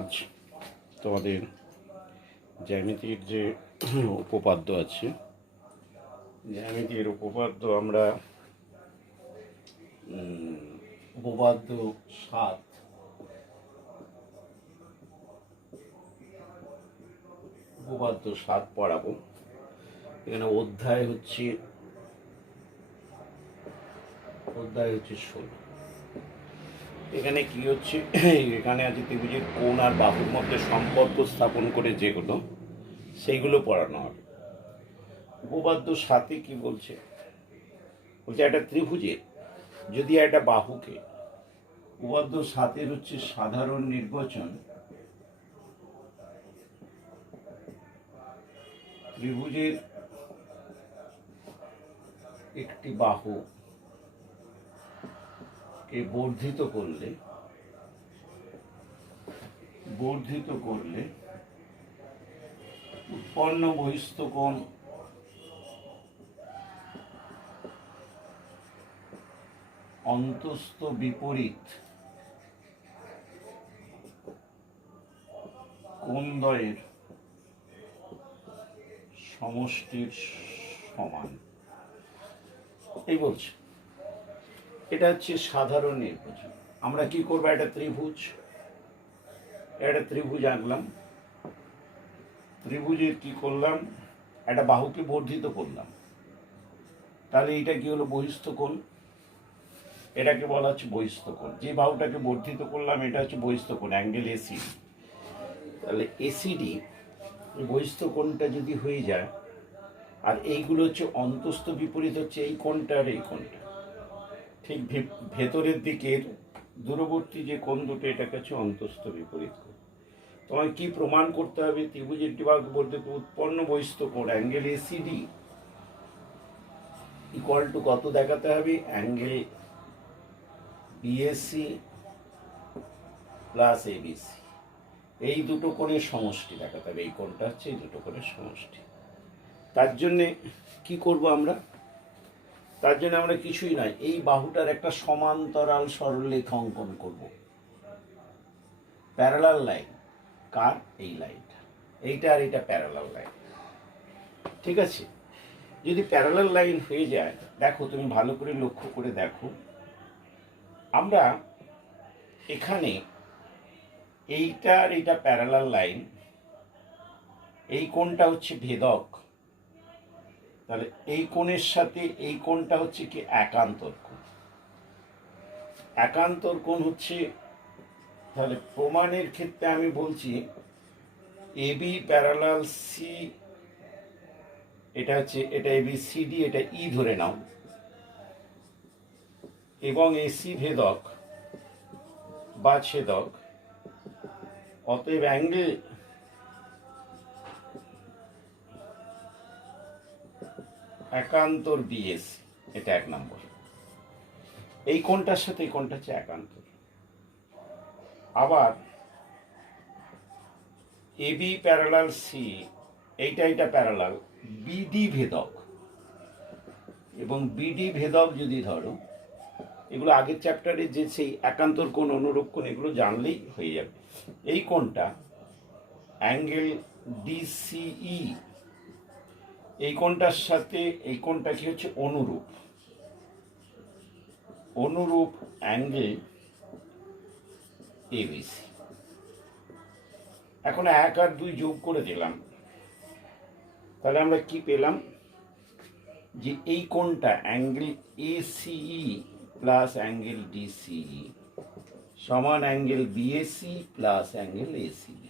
আজ তোমাদের জ্যামিতির যে উপপাদ্য আছে, জ্যামিতির উপপাদ্য আমরা উপপাদ্য 7 পড়াবো। এখানে অধ্যায় হচ্ছে 16। এখানে কি হচ্ছে, এখানে আছে ত্রিভুজের কোণ আর বাহুর মধ্যে সম্পর্ক স্থাপন করে যেগুলো সেইগুলো পড়ানো হবে। উপপাদ্য 7 কি বলছে, একটা ত্রিভুজের যদি একটা বাহুকে, উপপাদ্য 7 হচ্ছে সাধারণ নির্বাচন, ত্রিভুজের একটি বাহু কে বর্ধিত করলে উৎপন্ন বহিস্থ কোণ অন্তস্থ বিপরীত কোণদ্বয়ের সমষ্টির সমান। এই বলছে এটা হচ্ছে সাধারণ নির্বাচন। আমরা কি করবো, একটা ত্রিভুজ আঁকলাম, ত্রিভুজের কি করলাম, একটা বাহুকে বর্ধিত করলাম, তাহলে এটা কি হলো, বহিস্থ কোণ। এটাকে বলা হচ্ছে বহিস্থ কোণ। যে বাহুটাকে বর্ধিত করলাম এটা হচ্ছে বহিস্থ কোণ, অ্যাঙ্গেল এসিডি। তাহলে এসিডি বহিস্থ কোণটা যদি হয়ে যায়, আর এইগুলো হচ্ছে অন্তস্থ বিপরীত, হচ্ছে এই কোণটা আর এই কোণটা, ঠিক ভেতরের দিকের দূরবর্তী যে কোণ দুটো, এটাকে হচ্ছে অন্তস্থ বিপরীত কোণ। তোমায় কি প্রমাণ করতে হবে, ত্রিভুজের বাহু বর্ধিত উৎপন্ন বহিস্থ কোণ অ্যাঙ্গেল এসিডি ইকুয়াল টু কত দেখাতে হবে, অ্যাঙ্গেল বিএসি প্লাস এবিসি। এই দুটো কোণের সমষ্টি দেখাতে হবে। এই কোণটা হচ্ছে এই দুটো কোণের সমষ্টি। তার জন্যে কি করব আমরা, তার জন্য আমরা কিছুই নয়, এই বাহুটার একটা সমান্তরাল সরলরেখা অঙ্কন করব, প্যারালাল লাইন। কার, এই লাইনটা, এইটা আর এটা প্যারালাল লাইন। ঠিক আছে, যদি প্যারালাল লাইন হয়ে যায়, দেখো তুমি ভালো করে লক্ষ্য করে দেখো, আমরা এখানে এইটা আর এটা প্যারালাল লাইন, এই কোণটা হচ্ছে ভেদক, তাহলে এই কোণের সাথে এই কোণটা হচ্ছে কি একান্তর কোণ। একান্তর কোণ হচ্ছে, তাহলে প্রমাণের ক্ষেত্রে আমি বলছি এবি প্যারালাল সি, এটা হচ্ছে, এটা এবি সিডি, এটা ই ধরে নাও, এবং এসি ভেদক বা ছেদক, অতএব অ্যাঙ্গেল একান্তর বিএস, এটা 1 নম্বর। এই কোণটার সাথে এই কোণটা হচ্ছে একান্তর। আবার এবি প্যারালাল সি, এইটা প্যারালাল বিডি ভেদক, এবং বিডি ভেদক যদি ধরো, এগুলো আগের চ্যাপ্টারে যে সেই একান্তর কোণ, অনুরূপ কোণ, এগুলো জানলেই হয়ে যাবে। এই কোণটা অ্যাঙ্গেল ডিসিই, এই কোণটার সাথে এই কোণটা কি হচ্ছে, অনুরূপ অ্যাঙ্গেল এবিসি। এখন 1 আর 2 যোগ করে দিলাম, তাহলে আমরা কি পেলাম, যে এই কোণটা angle ACE plus angle DCE সমান angle BAC plus angle ACE.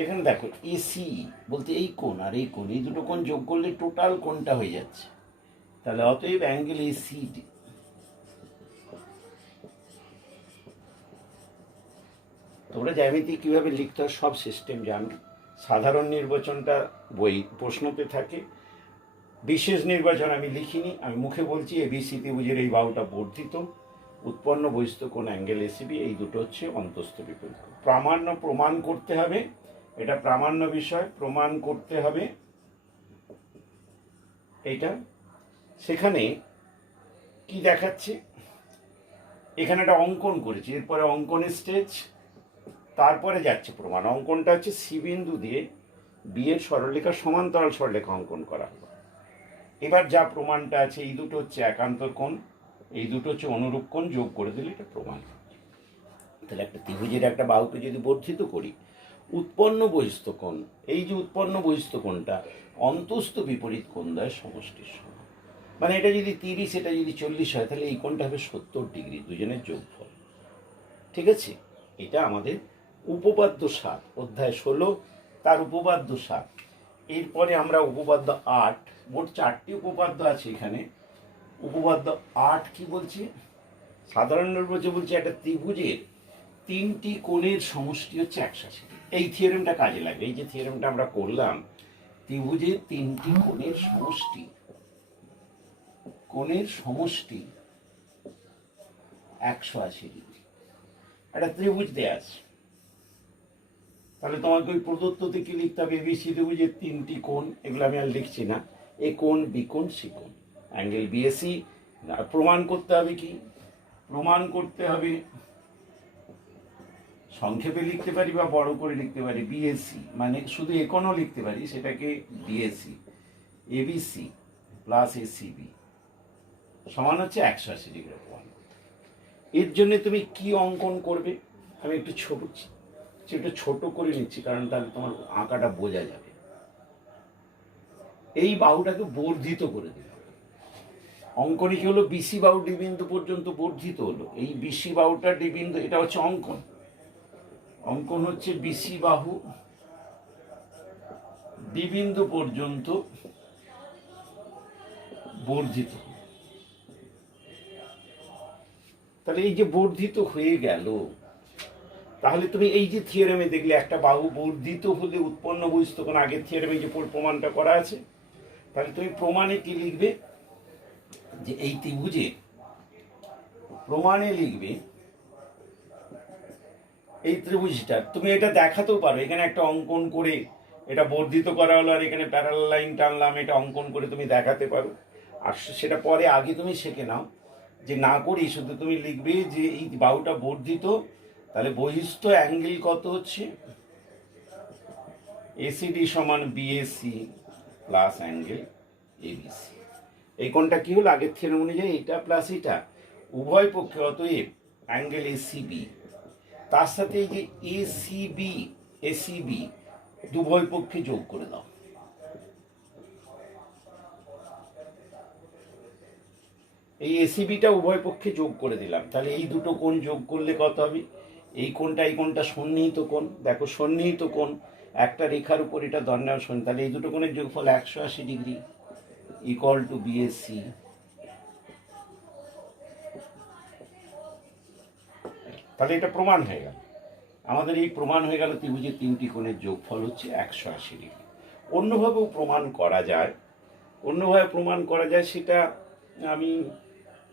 এখানে দেখো এসি বলতে এই কোণ আর এই কোণ, এই দুটো কোণ যোগ করলে টোটাল কোণটা হয়ে যাচ্ছে, তাহলে অতএব অ্যাঙ্গেল এসিডি। তোমরা জ্যামিতি কিভাবে লিখতে হয় সব সিস্টেম জানো। সাধারণ নির্বাচনটা বই প্রশ্নতে থাকে, বিশেষ নির্বাচন আমি লিখিনি, আমি মুখে বলছি এবিসি ত্রিভুজের এই বাহুটা বর্ধিত, উৎপন্ন বহিস্থ কোণ অ্যাঙ্গেল এসিবি, এই দুটো হচ্ছে অন্তস্থ বিপরীত। প্রমাণ করতে হবে, এটা প্রামাণ্য বিষয়, প্রমাণ করতে হবে এইটা। সেখানে কি দেখাচ্ছে, এখানে একটা অঙ্কন করেছি, এরপরে অঙ্কনের স্টেজ, তারপরে যাচ্ছে প্রমাণ। অঙ্কনটা হচ্ছে সি বিন্দু দিয়ে বি এর সরলরেখা সমান্তরাল সরলরেখা অঙ্কন করা হলো। এবার যা প্রমাণটা আছে, এই দুটো হচ্ছে একান্তর কোণ, এই দুটো হচ্ছে অনুরূপ কোণ, যোগ করে দিলে এটা প্রমাণ। তাহলে একটা ত্রিভুজের একটা বাহুকে যদি বর্ধিত করি, উৎপন্ন বহিস্থ কোণ, এই যে উৎপন্ন বহিস্থ কোণটা অন্তস্থ বিপরীত কোণ দ্বয়ের সমষ্টির সমান। মানে এটা যদি 30, এটা যদি 40 হয়, তাহলে এই কোণটা হবে 70 ডিগ্রি, দুজনের যোগফল। ঠিক আছে, এটা আমাদের উপপাদ্য 7, অধ্যায় 16, তার উপপাদ্য 7। এরপরে আমরা উপপাদ্য 8, মোট 4টি উপপাদ্য আছে এখানে। উপপাদ্য 8 কি বলছে? সাধারণ বলছে একটা ত্রিভুজের 3টি কোণের সমষ্টি হচ্ছে 180। এই থিওরেমটা কাজে লাগবে। এই যে থিওরেমটা আমরা করলাম, ত্রিভুজের 3টি কোণের সমষ্টি, কোণের সমষ্টি 180 ডিগ্রি। একটা ত্রিভুজ দেয়া আছে, তাহলে তোমাকে ওই প্রদত্ত থেকে লিখতে হবে এবিসি ত্রিভুজের 3টি কোণ। এগুলো আমি আর লিখছি না। এ কোণ, বি কোণ, সি কোণ, অ্যাঙ্গেল বিএসি। প্রমাণ করতে হবে কি? প্রমাণ করতে হবে, সংক্ষেপে লিখতে পারি বা বড় করে লিখতে পারি, বিএসি মানে শুধু একোণও লিখতে পারি, সেটাকে বিএসি, এবিসি প্লাস এসিবি সমান হচ্ছে 180 ডিগ্রি প্রমাণ। এর জন্য তুমি কি অঙ্কন করবে? আমি একটু ছোট করে নিচ্ছি, কারণ তাহলে তোমার আঁকাটা বোঝা যাবে। এই বাহুটাকে বর্ধিত করে দিল। অঙ্কনই কি হলো? বিসি বাহু ডি বিন্দু পর্যন্ত বর্ধিত হলো। এই বিসি বাহুটা ডি বিন্দু, এটা হচ্ছে অঙ্কন। অঙ্কন হচ্ছে বিসি বাহু ডি বিন্দু পর্যন্ত বর্ধিত। তাহলে এই যে বর্ধিত হয়ে গেল, তাহলে তুমি এই যে থিওরেমে দেখলে একটা বাহু বর্ধিত হলে উৎপন্ন বহিস্থ কোণ, আগের থিওরেমে যে প্রমাণটা করা আছে, তাহলে তুমি প্রমাণে কি লিখবে? যে এই ত্রিভুজে প্রমাণে লিখবে এই ত্রিভুজটা, তুমি এটা দেখাতেও পারো। এখানে একটা অঙ্কন করে এটা বর্ধিত করা হলো, আর এখানে প্যারালাল লাইন টানলাম, এটা অঙ্কন করে তুমি দেখাতে পারো। আর সেটা পরে আগে তুমি শিখে নাও, যে না করি শুধু তুমি লিখবে যে এই বাহুটা বর্ধিত, তাহলে বহিস্থ অ্যাঙ্গেল কত হচ্ছে? এসিডি সমান বিএসি প্লাস অ্যাঙ্গেল এবিসি। এই কোণটা কি হলো? আগের থিওরেম অনুযায়ী এটা প্লাস এটা, উভয় পক্ষে অতএব অ্যাঙ্গেল এসিবি, তার সাথে এই যে এসিবি উভয় পক্ষে যোগ করে দাও। এই এসিবিটা উভয় পক্ষে যোগ করে দিলাম, তাহলে এই দুটো কোণ যোগ করলে কত হবে? এই কোণটা সন্নিহিত কোণ। দেখো সন্নিহিত কোণ, একটা রেখার উপর এটা ধরে নেওয়া সন্নিহিত, তাহলে এই দুটো কোণের যোগফল 180 ডিগ্রি ইকুয়াল টু বিএসি। তাহলে এটা প্রমাণ হয়ে গেল। আমাদের এই প্রমাণ হয়ে গেল ত্রিভুজের 3টি কোণের যোগফল হচ্ছে 180 ডিগ্রি। অন্যভাবেও প্রমাণ করা যায়, সেটা আমি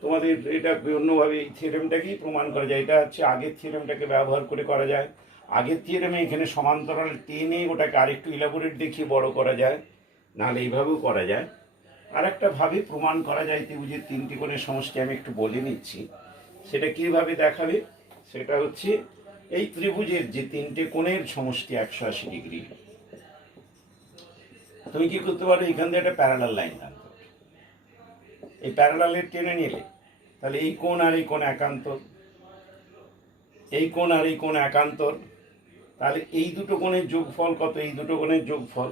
তোমাদের, এটা অন্যভাবে এই থিওরেমটাকেই প্রমাণ করা যায়। এটা হচ্ছে আগের থিওরেমটাকে ব্যবহার করে করা যায়। আগের থিওরেমে এখানে সমান্তরাল টেনে ওটাকে আরেকটু ইলাবোরেট দেখিয়ে বড় করা যায়, নাহলে এইভাবেও করা যায়। আর একটা ভাবে প্রমাণ করা যায় ত্রিভুজের 3টি কোণের সমষ্টি, আমি একটু বলে নিচ্ছি। সেটা কিভাবে দেখাবে? সেটা হচ্ছে এই ত্রিভুজের যে 3টে কোণের সমষ্টি 180 ডিগ্রি, তুমি কি করতে পারো? এখান থেকে একটা প্যারালাল লাইন টানতে পারো। এই প্যারালালের টেনে নিলে তাহলে এই কোণ আর এই কোণ একান্তর, এই কোণ আর এই কোণ একান্তর, তাহলে এই দুটো কোণের যোগফল কত? এই দুটো কোণের যোগফল।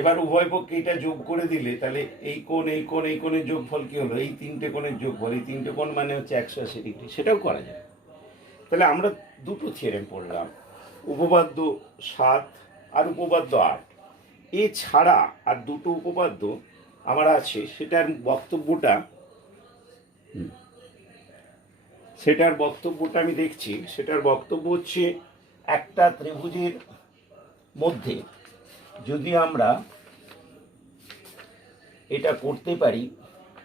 এবার উভয় পক্ষে এটা যোগ করে দিলে তাহলে এই কোণের যোগফল কি হলো? এই 3টে কোণের যোগফল। এই 3টে কোণ মানে হচ্ছে 180 ডিগ্রি। সেটাও করা যায়। তাহলে আমরা দুটো থিওরেম পড়লাম, উপপাদ্য 7 আর উপপাদ্য 8। এছাড়া আর দুটো উপপাদ্য আমার আছে, সেটার বক্তব্যটা আমি দেখছি। সেটার বক্তব্য হচ্ছে, একটা ত্রিভুজের মধ্যে যদি আমরা এটা করতে পারি,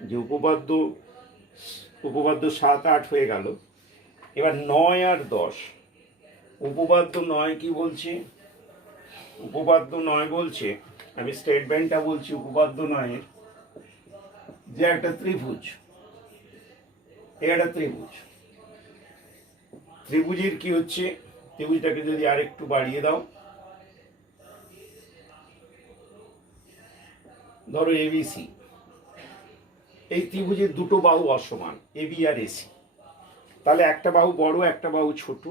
যে উপপাদ্য 7, 8 হয়ে গেল। এবার 9 আর 10, উপপাদ্য 9 কি বলছে? উপপাদ্য 9 বলছে, আমি স্টেটমেন্টটা বলছি উপপাদ্য 9-এর, যে একটা ত্রিভুজ, ত্রিভুজের কি হচ্ছে? ত্রিভুজটাকে যদি আরেকটু বাড়িয়ে দাও, ধরো এবিসি, এই ত্রিভুজের দুটো বাহু অসমান, এবি আর এসি। তাহলে একটা বাহু বড়, একটা বাহু ছোট।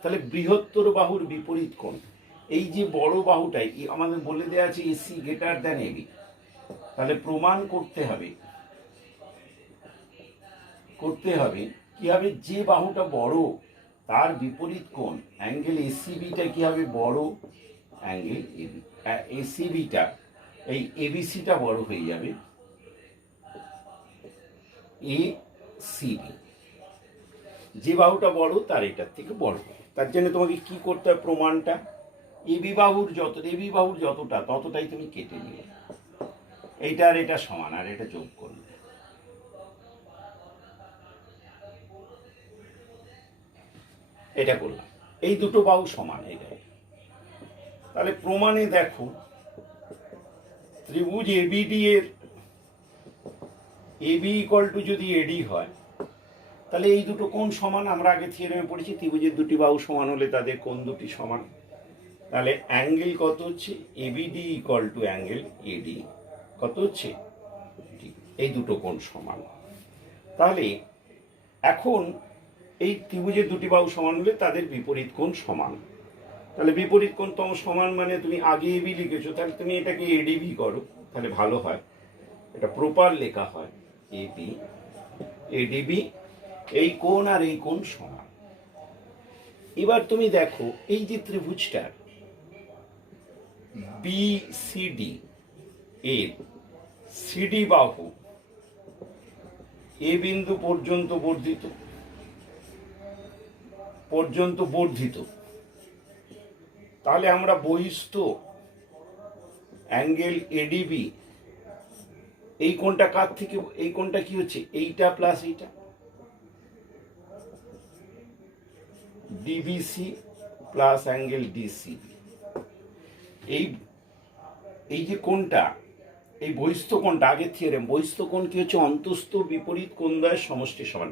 তাহলে বৃহত্তর বাহুর বিপরীত কোণ, এই যে বড় বাহুটাই আমাদের বলে দেওয়া আছে এসি গ্রেটার দ্যান এবি। তাহলে প্রমাণ করতে হবে কি হবে, যে বাহুটা বড় তার বিপরীত কোণ অ্যাঙ্গেল এসিবিটা কি হবে, বড় অ্যাঙ্গেল এবি। এসিবিটা, এই এবিসিটা বড় হয়ে যাবে এসিবি। যে বাহুটা বড় তার এটার থেকে বড়। তার জন্য তোমাকে কি করতে হবে, প্রমাণটা এবি বাহুর যতটা ততটাই তুমি কেটে নিয়ে এইটা আর এটা সমান, আর এটা যোগ করবে। এটা করলাম, এই দুটো বাহু সমান এই জায়গায়। তাহলে প্রমাণে দেখো, ত্রিভুজ এবিডি এর এবি ইকুয়াল টু যদি এডি হয়, তাহলে এই দুটো কোণ সমান। আমরা আগে থিওরেমে পড়েছি ত্রিভুজের দুটি বাহু সমান হলে তাদের কোণ দুটি সমান। তাহলে অ্যাঙ্গেল কত হচ্ছে, এবিডি ইকুয়াল টু অ্যাঙ্গেল এডি কত হচ্ছে, এই দুটো কোণ সমান। তাহলে এখন এই ত্রিভুজের দুটি বাহু সমান হলে তাদের বিপরীত কোণ সমান। তাহলে বিপরীত কোণ তম সমান মানে তুমি আগে এবি লিখেছো, তাহলে তুমি এটাকে এডিবি করো, তাহলে ভালো হয়, এটা প্রপার লেখা হয় এবি এডিবি। এই কোণ আর এই কোণ সমান। এবার তুমি দেখো এই যে ত্রিভুজটার বিসিডি এর সিডি বাহু এ বিন্দু পর্যন্ত বর্ধিত, তাহলে আমরা বহিস্থ অ্যাঙ্গেল এডিবি, এই কোণটা কার থেকে, এই কোণটা কি হচ্ছে, এইটা প্লাস এইটা, ডিবিসি প্লাস অ্যাঙ্গেল ডিসিবি। এই যে কোণটা, এই বহিস্থ কোণটা, আগের থিওরেম বহিস্থ কোণ কি হচ্ছে, অন্তস্থ বিপরীত কোণদ্বয়ের সমষ্টি সমান।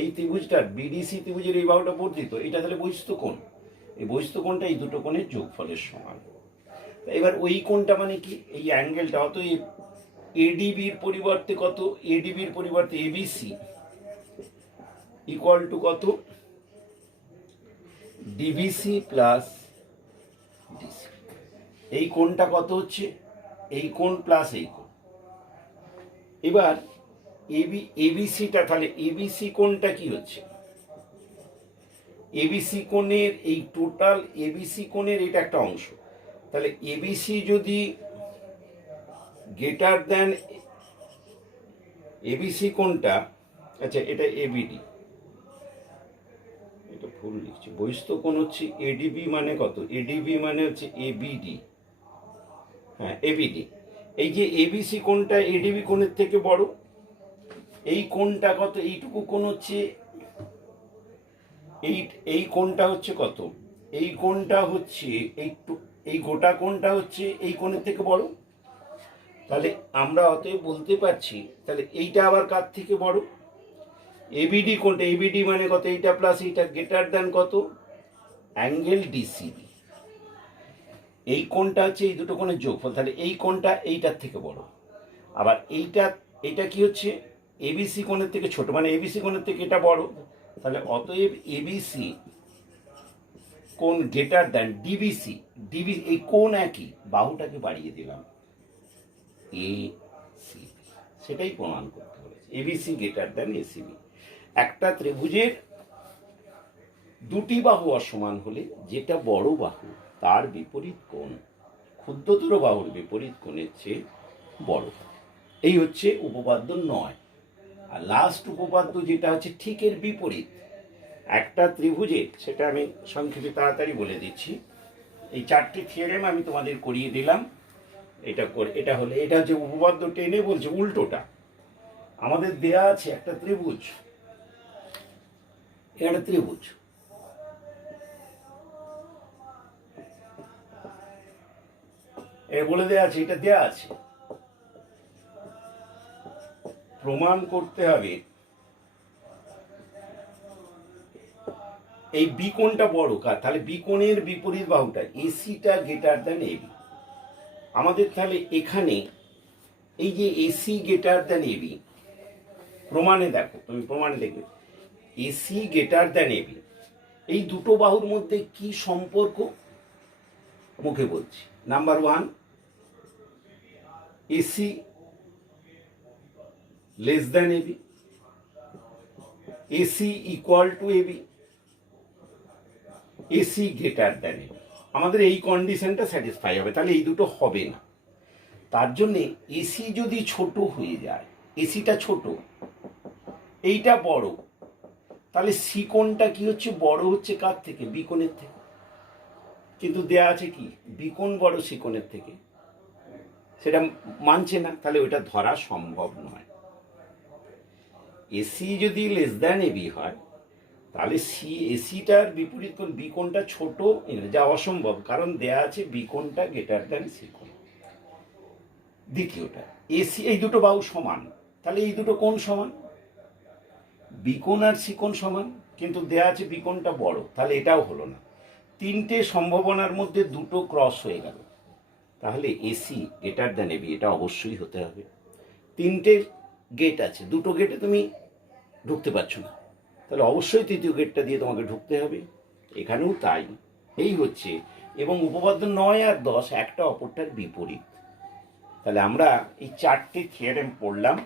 এই ত্রিভুজটার বিডিসি ত্রিভুজের এই বাহুটা বর্ধিত, এটা তাহলে বহিস্থ কোণ। এই বহিস্থ কোণটা এই দুটো কোণের যোগফলের সমান। এবার ওই কোণটা মানে কি, এই অ্যাঙ্গেলটা, অতএব এডিবির পরিবর্তে কত, এডিবির পরিবর্তে এবিসি ইকুয়াল টু কত, ডিবিসি প্লাস ডিসি। এই কোণটা কত হচ্ছে, এই কোণ প্লাস এই কোণ। এবার এবিসিটা, তাহলে এবিসি কোণটা কি হচ্ছে, এবিসি কোণের এই টোটাল এবিসি কোণের এটা একটা অংশ। তাহলে এবিসি যদি গ্রেটার দেন এবিসি কোণটা, আচ্ছা এটা এবিডি, এটা ভুল লিখছি, বহিস্থ কোণ হচ্ছে এডিবি মানে কত, এডিবি মানে হচ্ছে এবিডি, হ্যাঁ এবিডি। এই যে এবিসি কোণটা এডিবি কোণের থেকে বড়, এই কোণটা কত, এইটুকু কোণ হচ্ছে এই কোণটা হচ্ছে কত, এই কোণটা হচ্ছে এই গোটা কোণটা হচ্ছে এই কোণের থেকে বড়। তাহলে আমরা অতএব বলতে পারছি, তাহলে এইটা আবার কার থেকে বড়, এবিডি কোণটা, এবিডি মানে কত, এইটা প্লাস এইটা গ্রেটার দেন কত, অ্যাঙ্গেল ডিসিবি। এই কোণটা হচ্ছে এই দুটো কোণের যোগফল, তাহলে এই কোণটা এইটার থেকে বড়। আবার এইটা কি হচ্ছে, এবিসি কোণের থেকে ছোট, মানে এবিসি কোণের থেকে এটা বড়। তাহলে অতএব এবিসি কোণ গ্রেটার দেন ডিবিসি, এই কোণ একই, বাহুটাকে বাড়িয়ে দিলাম এসি, সেটাই প্রমাণ করতে বলেছে, এবিসি গ্রেটার দেন এসিবি। একটা ত্রিভুজের দুটি বাহু অসমান হলে যেটা বড় বাহু তার বিপরীত কোণ ক্ষুদ্রতর বাহুর বিপরীত কোণের চেয়ে বড়। এই হচ্ছে উপপাদ্য 9। আর লাস্ট উপপাদ্য যেটা হচ্ছে ঠিক এর বিপরীত, একটা ত্রিভুজের, সেটা আমি সংক্ষেপে তাড়াতাড়ি বলে দিচ্ছি। এই 4টি থিওরেম আমি তোমাদের করিয়ে দিলাম। এটা হলে, এটা হচ্ছে উপপাদ্য 10-এ বলছে উল্টোটা। আমাদের দেয়া আছে একটা ত্রিভুজ, এটা ত্রিভুজ, বলে দেওয়া আছে, এটা দেয়া আছে, প্রমাণ করতে হবে এই বি কোণটা বড় কার, তাহলে বি কোণের বিপরীত বাহুটা এসিটা গ্রেটার দ্যান এবি। আমাদের তাহলে এখানে এই যে এসি গ্রেটার দ্যান এবি, প্রমাণে দেখো, তুমি প্রমাণে দেখবে এসি গ্রেটার দ্যান এবি, এই দুটো বাহুর মধ্যে কি সম্পর্ক মুখে বলছি। Number one, AC less than AB, AC equal to AB, AC greater than AB. আমাদের এই কন্ডিশনটা স্যাটিসফাই হবে, তাহলে এই দুটো হবে না। তার জন্যে এসি যদি ছোট হয়ে যায়, এসিটা ছোট, এইটা বড়, তাহলে সি কোণটা কি হচ্ছে, বড় হচ্ছে কার থেকে, বি কোণের থেকে। কিন্তু দেয়া আছে কি বি কোণ বড় সি কোণের থেকে, সেটা মানছে না, তাহলে ওইটা ধরা সম্ভব নয়। এসি যদি লেস দ্যান এবি হয়, তাহলে এসিটার বিপরীত কোণ বি কোণটা ছোট, যা অসম্ভব, কারণ দেয়া আছে বি কোণটা গ্রেটার দ্যান সি কোণ। দ্বিতীয়টা, এসি, এই দুটো বাহু সমান, তাহলে এই দুটো কোণ সমান, বি কোণ আর সি কোণ সমান, কিন্তু দেয়া আছে বি কোণটা বড়, তাহলে এটাও হলো না। তিনটে সম্ভাবনার মধ্যে দুটো ক্রস হয়ে গেল, তাহলে এসি গ্রেটার দ্যান এবি, এটা অবশ্যই হতে হবে। তিনটে গেট আছে, দুটো গেটে তুমি ঢুকতে পারছো না, তাহলে অবশ্যই তৃতীয় গেটটা দিয়ে তোমাকে ঢুকতে হবে, এখানেও তাই। এই হচ্ছে, এবং উপপাদ্য 9 আর 10 একটা অপরটার বিপরীত। তাহলে আমরা এই চারটে থিওরেম পড়লাম,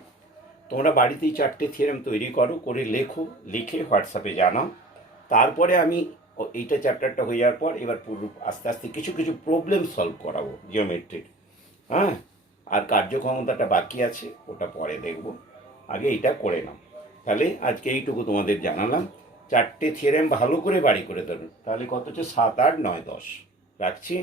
তোমরা বাড়িতে এই চারটে থিওরেম তৈরি করো, করে লেখো, লিখে হোয়াটসঅ্যাপে জানাও। তারপরে আমি এইটা চ্যাপ্টারটা হয়ে যাওয়ার পর এবার পুরো আস্তে আস্তে কিছু কিছু প্রবলেম সলভ করাবো জিওমেট্রির। হ্যাঁ, আর কার্যক্ষমতাটা বাকি আছে, ওটা পরে দেখব, আগে এইটা করে নাও। তাহলে আজকে এইটুকু তোমাদের জানালাম, চারটে থিওরেম ভালো করে বাড়ি করে দেবে, তাহলে কত হচ্ছে 7, 8, 9, 10। রাখছি।